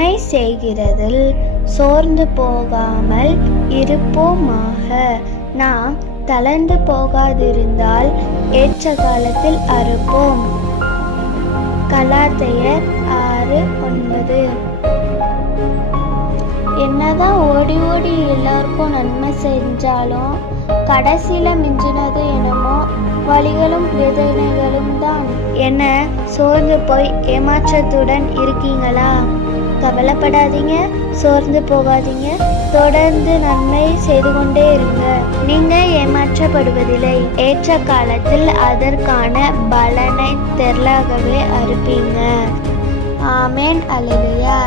நன்மை செய்கிறதில் சோர்ந்து போகாமல் இருப்போமாக. நாம் தளர்ந்து போகாதிருந்தால் ஏற்ற காலத்தில் அறுப்போம். கலாத்தியர் 6:9. என்னதான் ஓடி ஓடி எல்லாருக்கும் நன்மை செஞ்சாலும் கடைசியில மிஞ்சினது என்னமோ வலிகளும் வேதனைகளும் தான். என்ன சோர்ந்து போய் ஏமாற்றத்துடன் இருக்கீங்களா? கவலைப்படாதீங்க, சோர்ந்து போகாதீங்க, தொடர்ந்து நன்மை செய்து கொண்டே இருங்க. நீங்க ஏமாற்றப்படுவதில்லை. ஏற்ற காலத்தில் அதற்கான பலனை தெரியலாகவே அறுப்பீங்க. ஆமென். அல்லேலூயா.